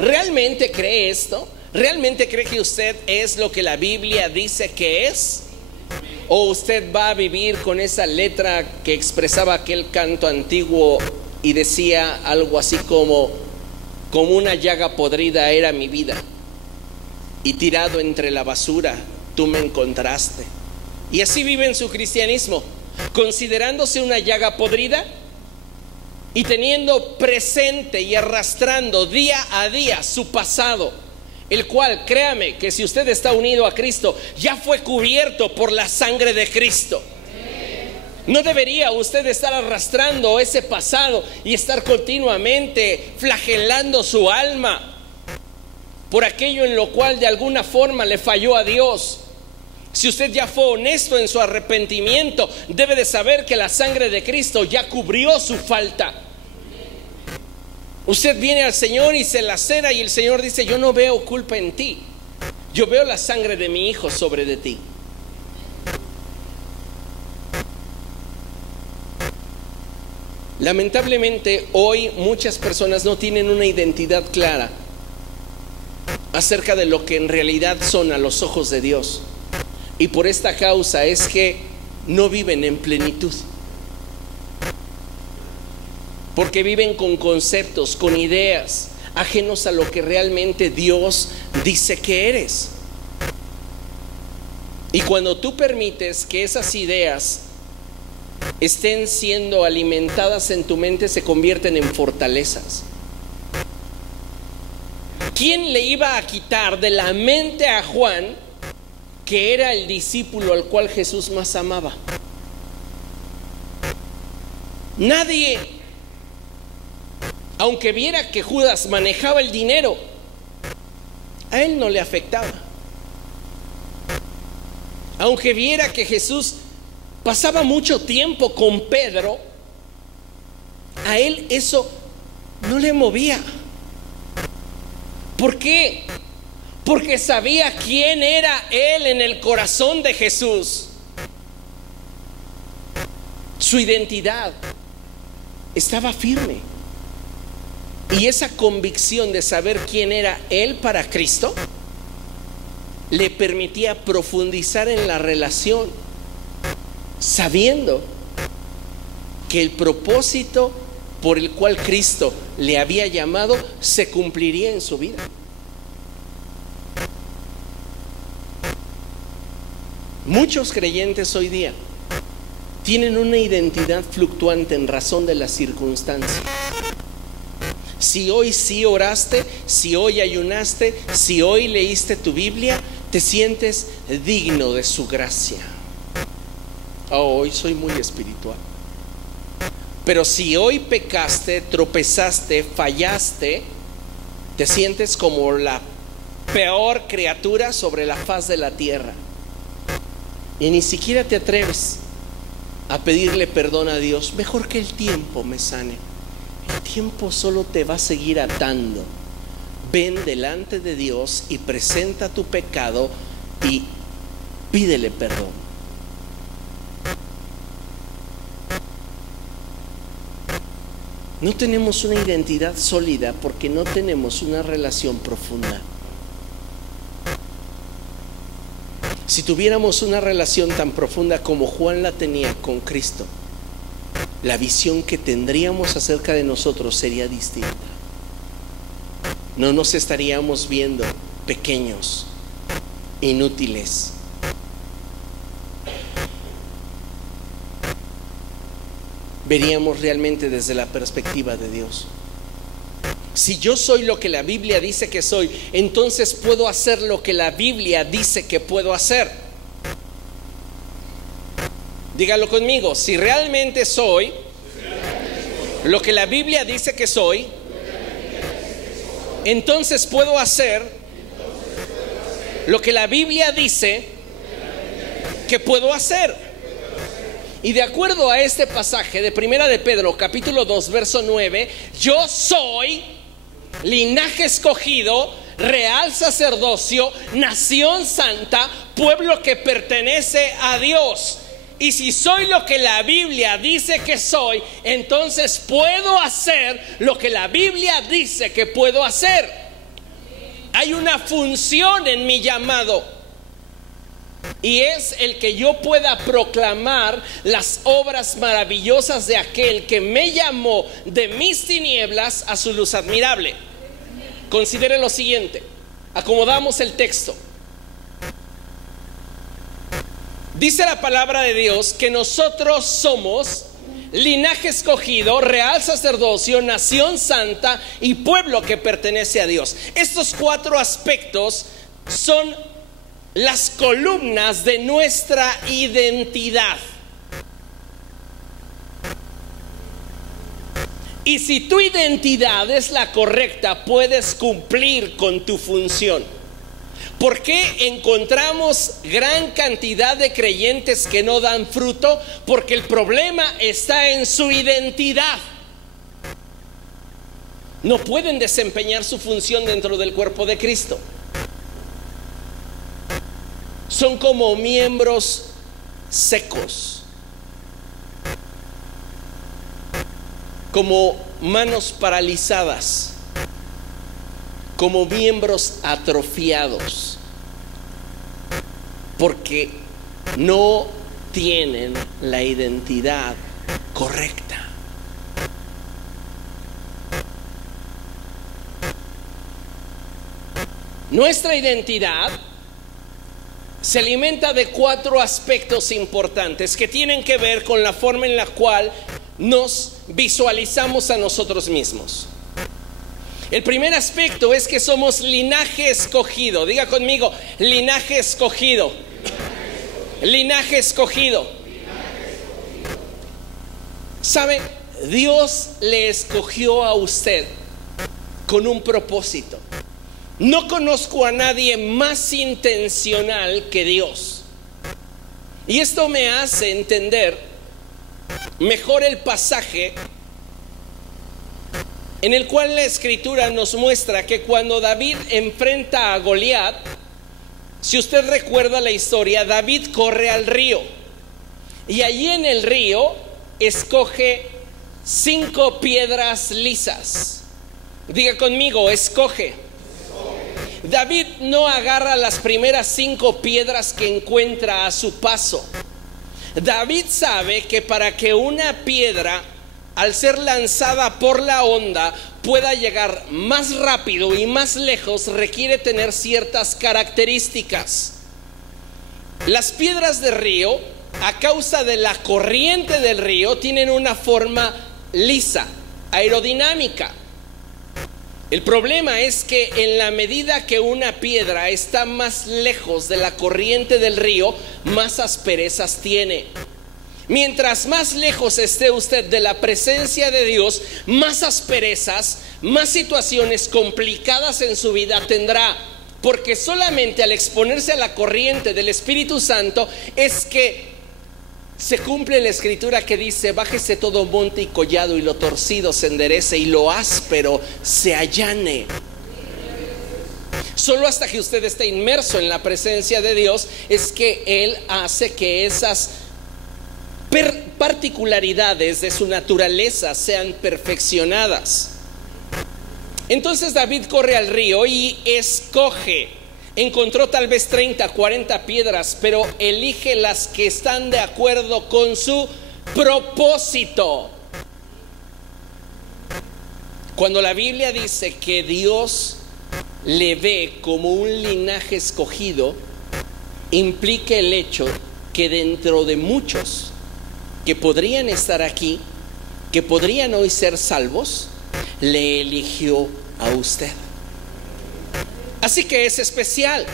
¿Realmente cree esto? ¿Realmente cree que usted es lo que la Biblia dice que es? ¿O usted va a vivir con esa letra que expresaba aquel canto antiguo y decía algo así como una llaga podrida era mi vida, y tirado entre la basura tú me encontraste? Y así vive en su cristianismo, considerándose una llaga podrida y teniendo presente y arrastrando día a día su pasado, el cual, créame, que si usted está unido a Cristo, ya fue cubierto por la sangre de Cristo. No debería usted estar arrastrando ese pasado y estar continuamente flagelando su alma por aquello en lo cual de alguna forma le falló a Dios. Si usted ya fue honesto en su arrepentimiento, debe de saber que la sangre de Cristo ya cubrió su falta. Usted viene al Señor y se lacera y el Señor dice: yo no veo culpa en ti, yo veo la sangre de mi Hijo sobre de ti. Lamentablemente hoy muchas personas no tienen una identidad clara acerca de lo que en realidad son a los ojos de Dios, y por esta causa es que no viven en plenitud, porque viven con conceptos, con ideas ajenos a lo que realmente Dios dice que eres. Y cuando tú permites que esas ideas estén siendo alimentadas en tu mente, se convierten en fortalezas. ¿Quién le iba a quitar de la mente a Juan que era el discípulo al cual Jesús más amaba? Nadie. Aunque viera que Judas manejaba el dinero, a él no le afectaba. Aunque viera que Jesús pasaba mucho tiempo con Pedro, a él eso no le movía. ¿Por qué? Porque sabía quién era él en el corazón de Jesús. Su identidad estaba firme. Y esa convicción de saber quién era él para Cristo le permitía profundizar en la relación, sabiendo que el propósito por el cual Cristo le había llamado se cumpliría en su vida. Muchos creyentes hoy día tienen una identidad fluctuante en razón de las circunstancias. Si hoy sí oraste, si hoy ayunaste, si hoy leíste tu Biblia, te sientes digno de su gracia. Hoy soy muy espiritual. Pero si hoy pecaste, tropezaste, fallaste, te sientes como la peor criatura sobre la faz de la tierra. Y ni siquiera te atreves a pedirle perdón a Dios. Mejor que el tiempo me sane. El tiempo solo te va a seguir atando. Ven delante de Dios y presenta tu pecado y pídele perdón. No tenemos una identidad sólida porque no tenemos una relación profunda. Si tuviéramos una relación tan profunda como Juan la tenía con Cristo, la visión que tendríamos acerca de nosotros sería distinta. No nos estaríamos viendo pequeños, inútiles. Veríamos realmente desde la perspectiva de Dios. Si yo soy lo que la Biblia dice que soy, entonces puedo hacer lo que la Biblia dice que puedo hacer. Dígalo conmigo: si realmente soy lo que la Biblia dice que soy, entonces puedo hacer lo que la Biblia dice que puedo hacer. Y de acuerdo a este pasaje de Primera de Pedro, capítulo 2, verso 9, yo soy linaje escogido, real sacerdocio, nación santa, pueblo que pertenece a Dios. Y si soy lo que la Biblia dice que soy, entonces puedo hacer lo que la Biblia dice que puedo hacer. Hay una función en mi llamado, y es el que yo pueda proclamar las obras maravillosas de aquel que me llamó de mis tinieblas a su luz admirable. Considere lo siguiente. Acomodamos el texto. Dice la palabra de Dios que nosotros somos linaje escogido, real sacerdocio, nación santa y pueblo que pertenece a Dios. Estos cuatro aspectos son las columnas de nuestra identidad. Y si tu identidad es la correcta, puedes cumplir con tu función. ¿Por qué encontramos gran cantidad de creyentes que no dan fruto? Porque el problema está en su identidad. no pueden desempeñar su función dentro del cuerpo de Cristo. Son como miembros secos, como manos paralizadas, como miembros atrofiados, porque no tienen la identidad correcta. Nuestra identidad se alimenta de 4 aspectos importantes que tienen que ver con la forma en la cual nos visualizamos a nosotros mismos. El primer aspecto es que somos linaje escogido. Diga conmigo, linaje escogido. Linaje escogido. ¿Sabe? Dios le escogió a usted con un propósito. No conozco a nadie más intencional que Dios. Y esto me hace entender mejor el pasaje en el cual la Escritura nos muestra que cuando David enfrenta a Goliat, si usted recuerda la historia, David corre al río y allí en el río escoge 5 piedras lisas. Diga conmigo, escoge. David no agarra las primeras 5 piedras que encuentra a su paso. David sabe que para que una piedra, al ser lanzada por la onda, pueda llegar más rápido y más lejos, requiere tener ciertas características. Las piedras de río, a causa de la corriente del río, tienen una forma lisa, aerodinámica. El problema es que en la medida que una piedra está más lejos de la corriente del río, más asperezas tiene. Mientras más lejos esté usted de la presencia de Dios, más asperezas, más situaciones complicadas en su vida tendrá. Porque solamente al exponerse a la corriente del Espíritu Santo es que se cumple la Escritura que dice: bájese todo monte y collado, y lo torcido se enderece, y lo áspero se allane. Solo hasta que usted esté inmerso en la presencia de Dios es que Él hace que esas particularidades de su naturaleza sean perfeccionadas. Entonces David corre al río y escoge. Encontró tal vez 30, 40 piedras, pero elige las que están de acuerdo con su propósito. Cuando la Biblia dice que Dios le ve como un linaje escogido, implica el hecho que dentro de muchos que podrían estar aquí, que podrían hoy ser salvos, le eligió a usted. Así que es especial,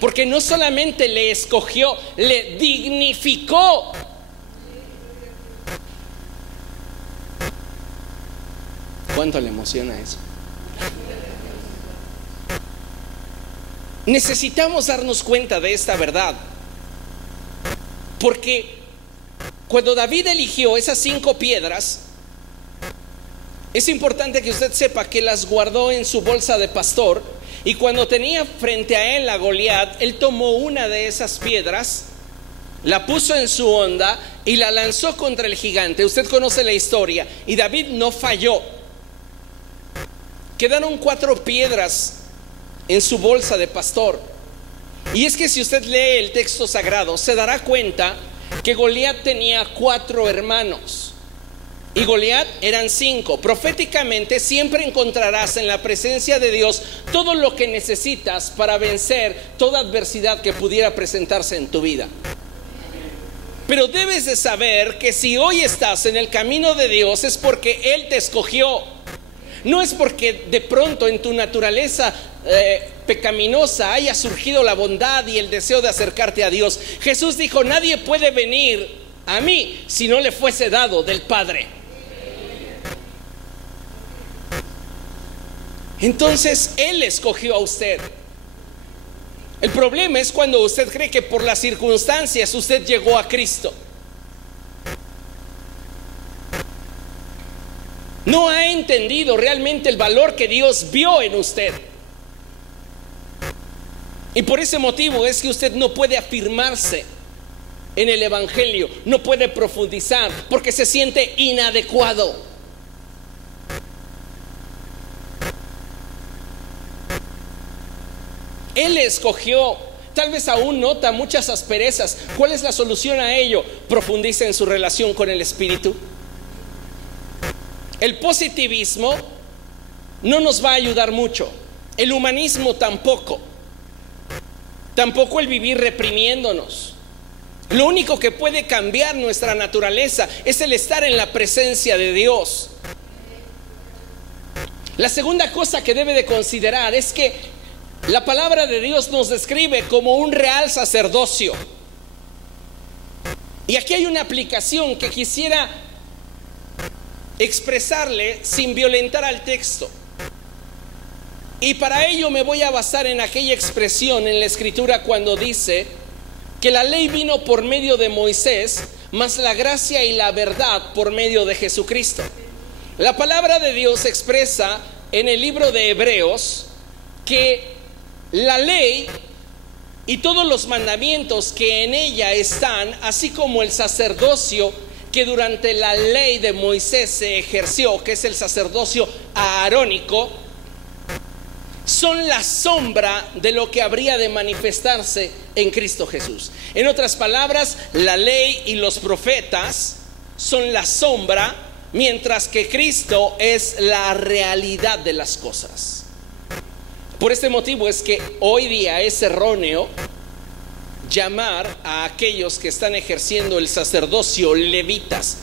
porque no solamente le escogió, le dignificó. ¿Cuánto le emociona eso? Necesitamos darnos cuenta de esta verdad, porque cuando David eligió esas 5 piedras, es importante que usted sepa que las guardó en su bolsa de pastor. Y cuando tenía frente a él a Goliat, él tomó una de esas piedras, la puso en su honda y la lanzó contra el gigante. Usted conoce la historia. Y David no falló. Quedaron 4 piedras en su bolsa de pastor. Y es que si usted lee el texto sagrado, se dará cuenta que Goliat tenía 4 hermanos. Y Goliat eran 5. Proféticamente siempre encontrarás en la presencia de Dios todo lo que necesitas para vencer toda adversidad que pudiera presentarse en tu vida. Pero debes de saber que si hoy estás en el camino de Dios es porque Él te escogió. No es porque de pronto en tu naturaleza pecaminosa haya surgido la bondad y el deseo de acercarte a Dios. Jesús dijo: nadie puede venir a mí si no le fuese dado del Padre. Entonces Él escogió a usted. El problema es cuando usted cree que por las circunstancias usted llegó a Cristo. No hay entendido realmente el valor que Dios vio en usted. Y por ese motivo es que usted no puede afirmarse en el Evangelio, no puede profundizar porque se siente inadecuado. Él escogió, tal vez aún nota muchas asperezas. ¿Cuál es la solución a ello? Profundice en su relación con el Espíritu. El positivismo no nos va a ayudar mucho, el humanismo tampoco el vivir reprimiéndonos. Lo único que puede cambiar nuestra naturaleza es el estar en la presencia de Dios. La segunda cosa que debe de considerar es que la palabra de Dios nos describe como un real sacerdocio. Y aquí hay una aplicación que quisiera expresarle sin violentar al texto. Y para ello me voy a basar en aquella expresión en la Escritura cuando dice que la ley vino por medio de Moisés, mas la gracia y la verdad por medio de Jesucristo. La palabra de Dios expresa en el libro de Hebreos que la ley y todos los mandamientos que en ella están, así como el sacerdocio que durante la ley de Moisés se ejerció, que es el sacerdocio aarónico, son la sombra de lo que habría de manifestarse en Cristo Jesús. En otras palabras, la ley y los profetas son la sombra, mientras que Cristo es la realidad de las cosas. Por este motivo es que hoy día es erróneo llamar a aquellos que están ejerciendo el sacerdocio levitas.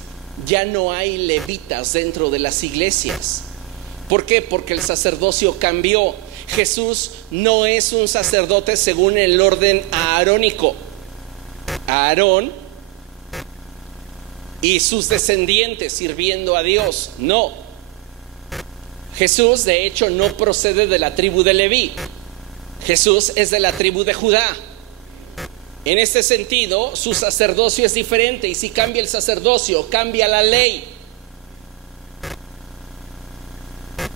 Ya no hay levitas dentro de las iglesias. ¿Por qué? Porque el sacerdocio cambió. Jesús no es un sacerdote según el orden aarónico. Aarón y sus descendientes sirviendo a Dios. No. Jesús de hecho no procede de la tribu de Leví. Jesús es de la tribu de Judá. En este sentido, su sacerdocio es diferente. Y si cambia el sacerdocio, cambia la ley.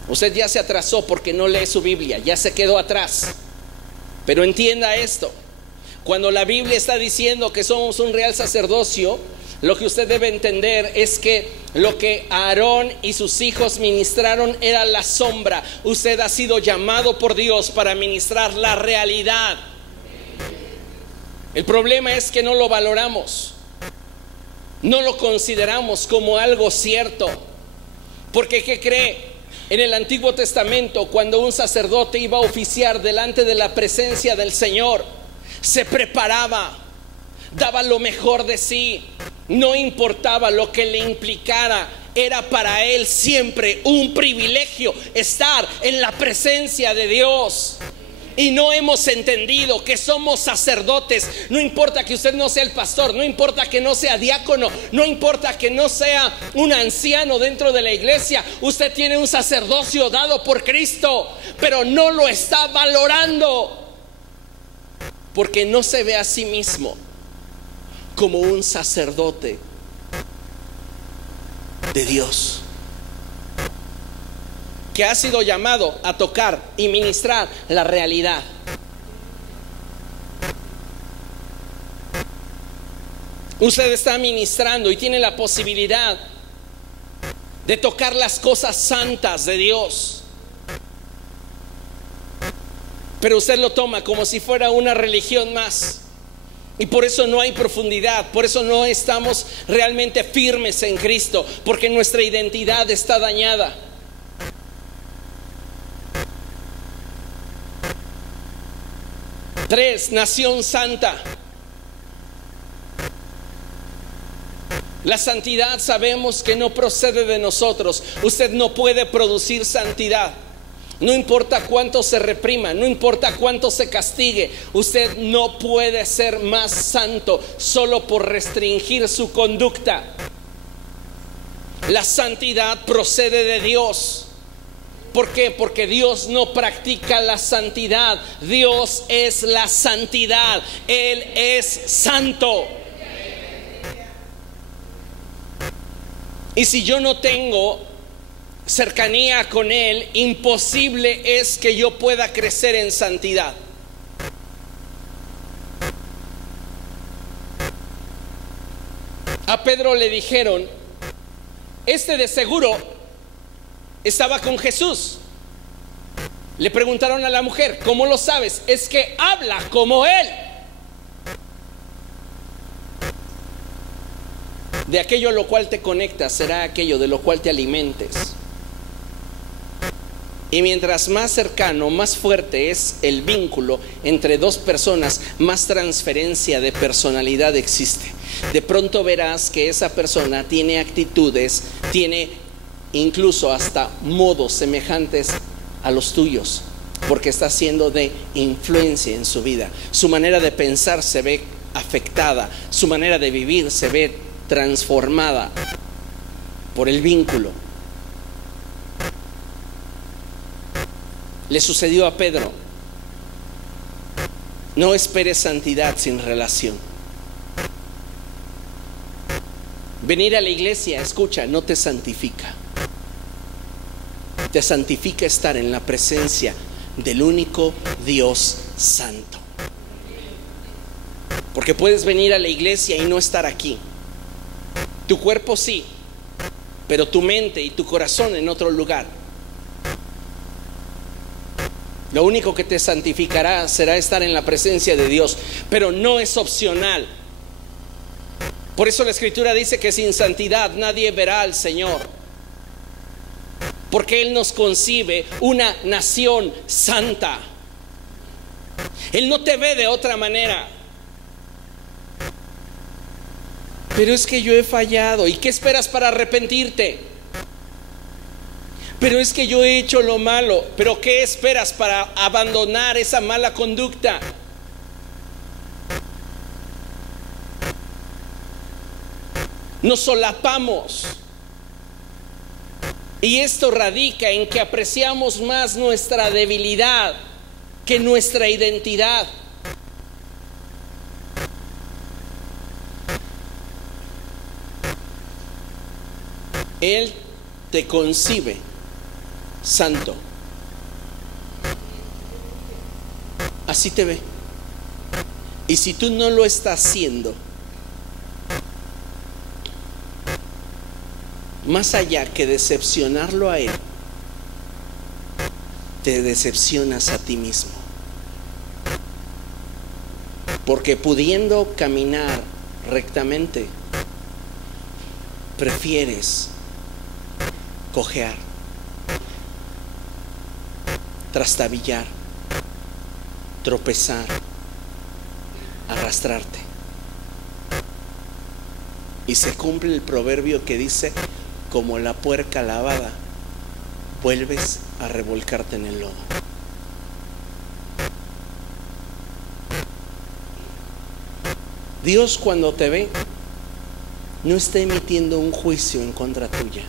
Usted ya se atrasó porque no lee su Biblia, ya se quedó atrás. Pero entienda esto: cuando la Biblia está diciendo que somos un real sacerdocio, lo que usted debe entender es que lo que Aarón y sus hijos ministraron era la sombra. Usted ha sido llamado por Dios para ministrar la realidad. El problema es que no lo valoramos, no lo consideramos como algo cierto. Porque ¿qué cree? En el Antiguo Testamento, cuando un sacerdote iba a oficiar delante de la presencia del Señor, se preparaba, daba lo mejor de sí, no importaba lo que le implicara. Era para él siempre un privilegio estar en la presencia de Dios. Y no hemos entendido que somos sacerdotes. No importa que usted no sea el pastor, no importa que no sea diácono, no importa que no sea un anciano dentro de la iglesia. Usted tiene un sacerdocio dado por Cristo, pero no lo está valorando porque no se ve a sí mismo como un sacerdote de Dios, que ha sido llamado a tocar y ministrar la realidad. Usted está ministrando y tiene la posibilidad de tocar las cosas santas de Dios, pero usted lo toma como si fuera una religión más. Y por eso no hay profundidad, por eso no estamos realmente firmes en Cristo, porque nuestra identidad está dañada. Tres, nación santa. La santidad sabemos que no procede de nosotros. Usted no puede producir santidad. No importa cuánto se reprima, no importa cuánto se castigue, usted no puede ser más santo solo por restringir su conducta. La santidad procede de Dios. ¿Por qué? Porque Dios no practica la santidad. Dios es la santidad. Él es santo. Y si yo no tengo cercanía con Él, imposible es que yo pueda crecer en santidad. A Pedro le dijeron, este de seguro estaba con Jesús. Le preguntaron a la mujer, ¿cómo lo sabes? Es que habla como Él. De aquello a lo cual te conectas será aquello de lo cual te alimentes. Y mientras más cercano, más fuerte es el vínculo entre dos personas, más transferencia de personalidad existe. De pronto verás que esa persona tiene actitudes, tiene incluso hasta modos semejantes a los tuyos, porque está siendo de influencia en su vida. Su manera de pensar se ve afectada, su manera de vivir se ve transformada por el vínculo. Le sucedió a Pedro. No esperes santidad sin relación. Venir a la iglesia, escucha, no te santifica. Te santifica estar en la presencia del único Dios santo. Porque puedes venir a la iglesia y no estar aquí. Tu cuerpo sí, pero tu mente y tu corazón en otro lugar. Lo único que te santificará será estar en la presencia de Dios, pero no es opcional. Por eso la Escritura dice que sin santidad nadie verá al Señor, porque Él nos concibe una nación santa. Él no te ve de otra manera. Pero es que yo he fallado. ¿Y qué esperas para arrepentirte? Pero es que yo he hecho lo malo. ¿Pero qué esperas para abandonar esa mala conducta? Nos solapamos. Y esto radica en que apreciamos más nuestra debilidad que nuestra identidad. Él te concibe santo. Así te ve. Y si tú no lo estás haciendo, más allá que decepcionarlo a Él, te decepcionas a ti mismo. Porque pudiendo caminar rectamente, prefieres cojear, trastabillar, tropezar, arrastrarte. Y se cumple el proverbio que dice: como la puerca lavada, vuelves a revolcarte en el lodo. Dios, cuando te ve, no está emitiendo un juicio en contra tuya,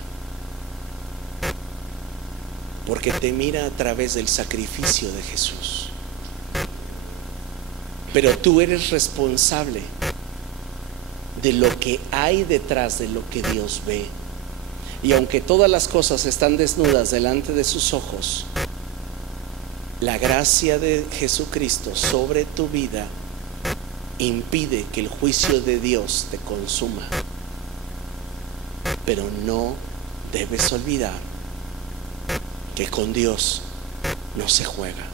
porque te mira a través del sacrificio de Jesús. Pero tú eres responsable de lo que hay detrás de lo que Dios ve. Y aunque todas las cosas están desnudas delante de sus ojos, la gracia de Jesucristo sobre tu vida impide que el juicio de Dios te consuma. Pero no debes olvidar que con Dios no se juega.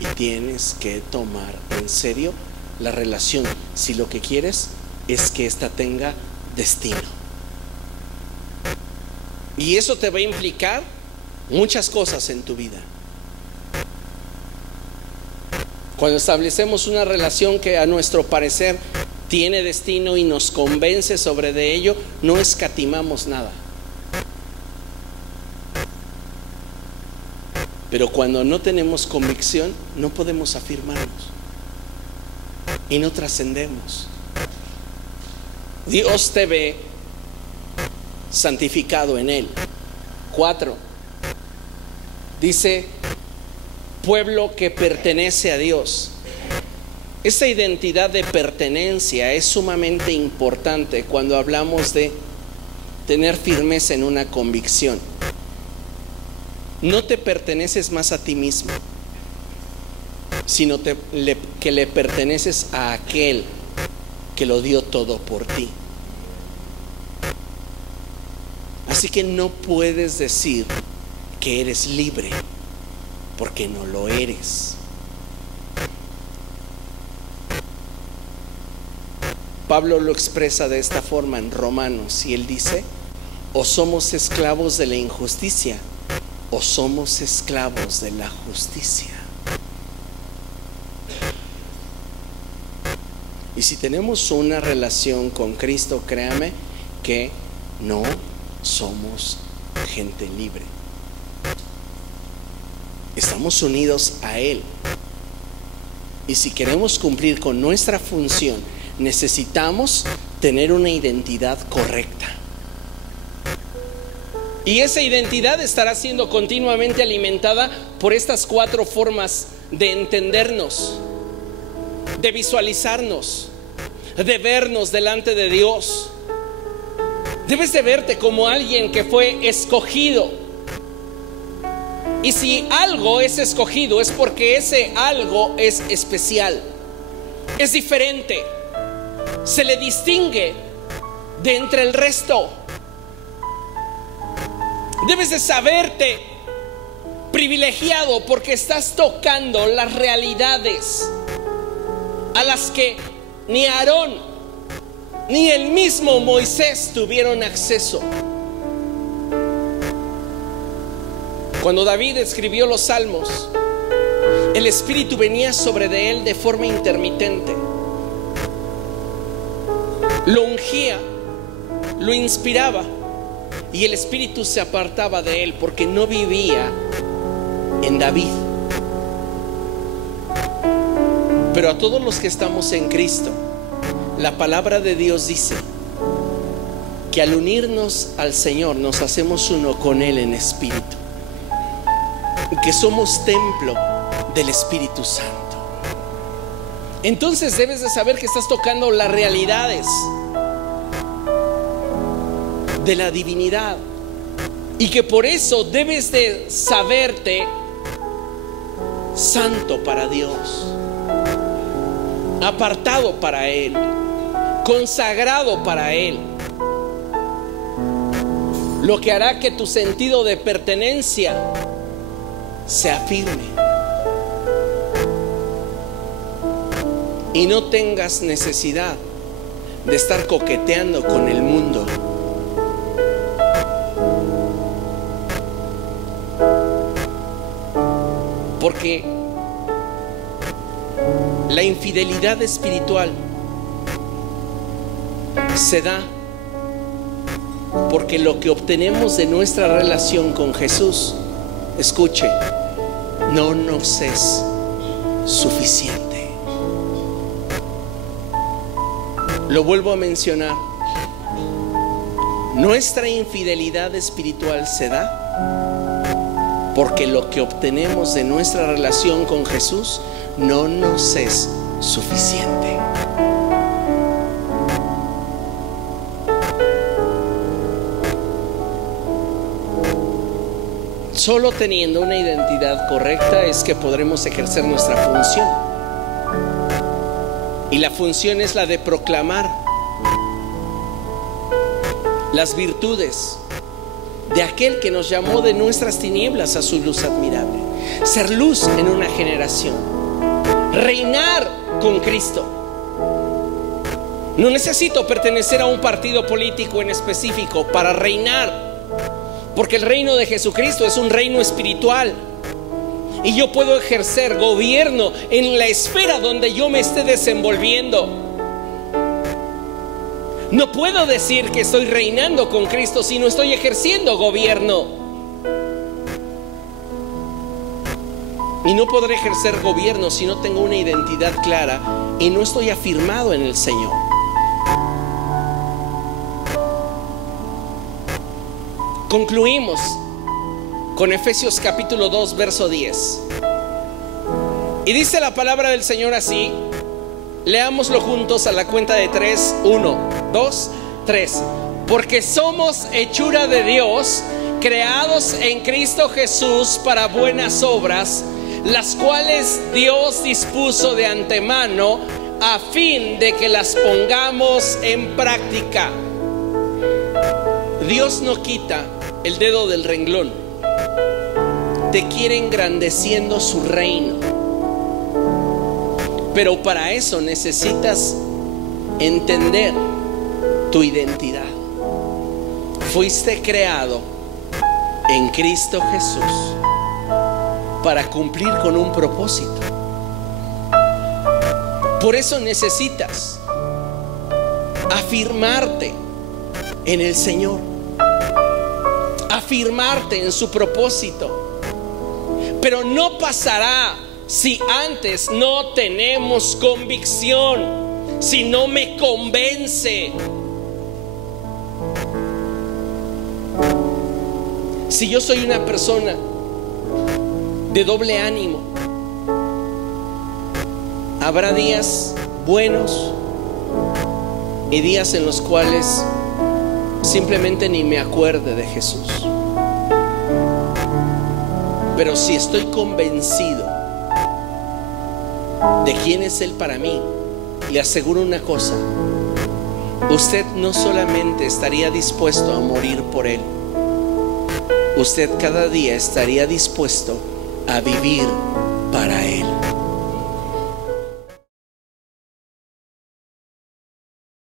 Y tienes que tomar en serio la relación, si lo que quieres es que ésta tenga destino. Y eso te va a implicar muchas cosas en tu vida. Cuando establecemos una relación que a nuestro parecer tiene destino y nos convence sobre de ello, no escatimamos nada. Pero cuando no tenemos convicción, no podemos afirmarnos y no trascendemos. Dios te ve santificado en Él. 4. Dice: pueblo que pertenece a Dios. Esa identidad de pertenencia es sumamente importante cuando hablamos de tener firmeza en una convicción. No te perteneces más a ti mismo, sino que le perteneces a aquel que lo dio todo por ti. Así que no puedes decir que eres libre, porque no lo eres. Pablo lo expresa de esta forma en Romanos, y él dice: o somos esclavos de la injusticia, o somos esclavos de la justicia. Y si tenemos una relación con Cristo, créame que no somos gente libre. Estamos unidos a Él. Y si queremos cumplir con nuestra función, necesitamos tener una identidad correcta. Y esa identidad estará siendo continuamente alimentada por estas 4 formas de entendernos, de visualizarnos, de vernos delante de Dios. Debes de verte como alguien que fue escogido. Y si algo es escogido, es porque ese algo es especial, es diferente, se le distingue de entre el resto. Debes de saberte privilegiado porque estás tocando las realidades a las que ni Aarón ni el mismo Moisés tuvieron acceso. Cuando David escribió los salmos, el Espíritu venía sobre de él de forma intermitente. Lo ungía, lo inspiraba, y el Espíritu se apartaba de él porque no vivía en David. Pero a todos los que estamos en Cristo, la palabra de Dios dice que al unirnos al Señor nos hacemos uno con Él en espíritu, y que somos templo del Espíritu Santo. Entonces debes de saber que estás tocando las realidades de la divinidad, y que por eso debes de saberte santo para Dios, apartado para Él, consagrado para Él, lo que hará que tu sentido de pertenencia se afirme y no tengas necesidad de estar coqueteando con el mundo. Porque la infidelidad espiritual se da porque lo que obtenemos de nuestra relación con Jesús, escuche, no nos es suficiente. Lo vuelvo a mencionar. Nuestra infidelidad espiritual se da porque lo que obtenemos de nuestra relación con Jesús no nos es suficiente. Solo teniendo una identidad correcta es que podremos ejercer nuestra función. Y la función es la de proclamar las virtudes de aquel que nos llamó de nuestras tinieblas a su luz admirable. Ser luz en una generación. Reinar con Cristo. No necesito pertenecer a un partido político en específico para reinar, porque el reino de Jesucristo es un reino espiritual, y yo puedo ejercer gobierno en la esfera donde yo me esté desenvolviendo. No puedo decir que estoy reinando con Cristo si no estoy ejerciendo gobierno. Y no podré ejercer gobierno si no tengo una identidad clara y no estoy afirmado en el Señor. Concluimos con Efesios capítulo 2, verso 10. Y dice la palabra del Señor así. Leámoslo juntos a la cuenta de 3, 1, 2, 3. porque somos hechura de Dios, creados en Cristo Jesús para buenas obras, las cuales Dios dispuso de antemano a fin de que las pongamos en práctica. Dios no quita el dedo del renglón, te quiere engrandeciendo su reino, pero para eso necesitas entender tu identidad. Fuiste creado en Cristo Jesús para cumplir con un propósito. Por eso necesitas afirmarte en el Señor, afirmarte en su propósito. Pero no pasará si antes no tenemos convicción, si no me convence. Si yo soy una persona de doble ánimo, habrá días buenos y días en los cuales simplemente ni me acuerde de Jesús. Pero si estoy convencido de quién es Él para mí, le aseguro una cosa: usted no solamente estaría dispuesto a morir por Él, usted cada día estaría dispuesto a vivir para Él.